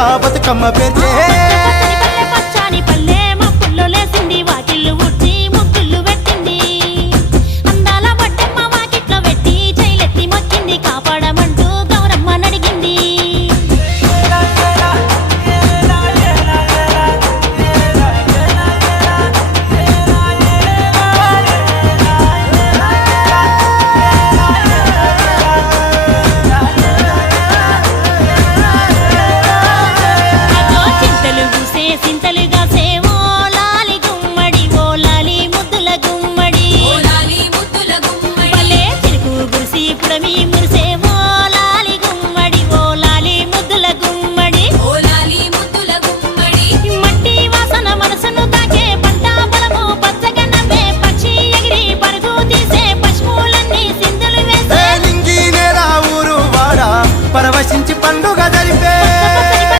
రా బతుకమ్మ పేర్చే పచ్చాని పల్లె మప్పుల్లో లేసింది వాకిళ్ళు ఊడ్చి ముగ్గుళ్ళు పెట్టింది అందాల బొడ్డమ్మ వాకిట్లో పెట్టి చైలెత్తి మొక్కింది కాపాడమంటూ గౌరమ్మ నడిగింది చింతలు పూసే చింత